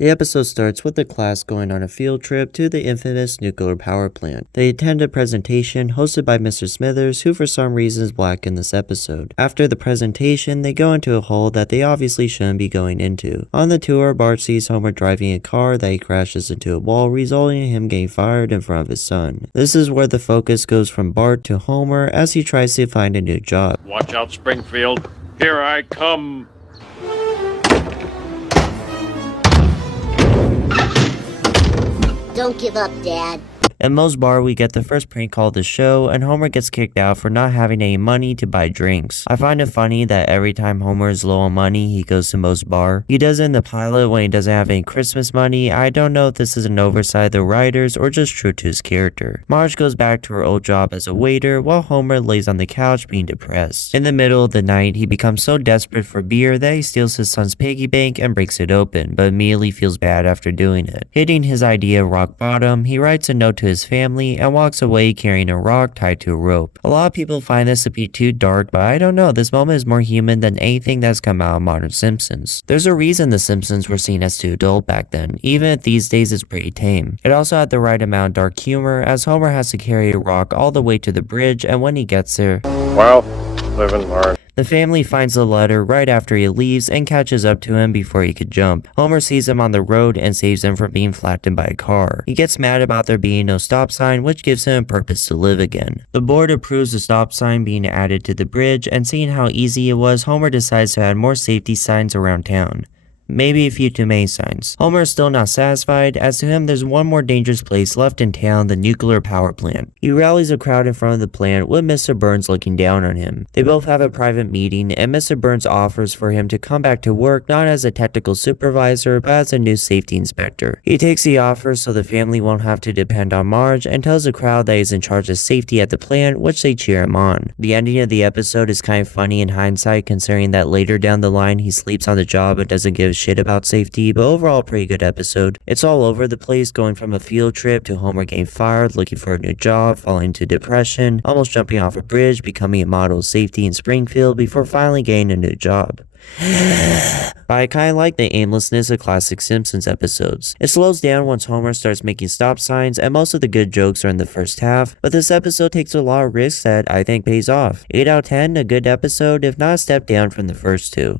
The episode starts with the class going on a field trip to the infamous nuclear power plant. They attend a presentation hosted by Mr. Smithers, who for some reason is black in this episode. After the presentation, they go into a hole that they obviously shouldn't be going into. On the tour, Bart sees Homer driving a car that he crashes into a wall, resulting in him getting fired in front of his son. This is where the focus goes from Bart to Homer as he tries to find a new job. Watch out, Springfield. Here I come. Don't give up, Dad. In Moe's bar, we get the first prank call of the show, and Homer gets kicked out for not having any money to buy drinks. I find it funny that every time Homer is low on money, he goes to Moe's bar. He does it in the pilot when he doesn't have any Christmas money. I don't know if this is an oversight of the writers or just true to his character. Marge goes back to her old job as a waiter, while Homer lays on the couch being depressed. In the middle of the night, he becomes so desperate for beer that he steals his son's piggy bank and breaks it open, but immediately feels bad after doing it. Hitting his idea rock bottom, he writes a note to his family and walks away carrying a rock tied to a rope. A lot of people find this to be too dark, but I don't know, this moment is more human than anything that's come out of modern Simpsons. There's a reason the Simpsons were seen as too adult back then, even if these days it's pretty tame. It also had the right amount of dark humor, as Homer has to carry a rock all the way to the bridge, and when he gets there, Well, live and learn. the family finds the letter right after he leaves and catches up to him before he could jump. Homer sees him on the road and saves him from being flattened by a car. He gets mad about there being no stop sign, which gives him a purpose to live again. The board approves the stop sign being added to the bridge, and seeing how easy it was, Homer decides to add more safety signs around town. Maybe a few too many signs. Homer is still not satisfied, as to him there's one more dangerous place left in town, the nuclear power plant. He rallies a crowd in front of the plant with Mr. Burns looking down on him. They both have a private meeting, and Mr. Burns offers for him to come back to work not as a technical supervisor but as a new safety inspector. He takes the offer so the family won't have to depend on Marge, and tells the crowd that he's in charge of safety at the plant, which they cheer him on. The ending of the episode is kind of funny in hindsight, considering that later down the line he sleeps on the job and doesn't give a shit about safety, but overall pretty good episode. It's all over the place, going from a field trip to Homer getting fired, looking for a new job, falling into depression, almost jumping off a bridge, becoming a model of safety in Springfield before finally getting a new job. But I kinda like the aimlessness of classic Simpsons episodes. It slows down once Homer starts making stop signs, and most of the good jokes are in the first half, but this episode takes a lot of risks that I think pays off. 8 out of 10, a good episode, if not a step down from the first two.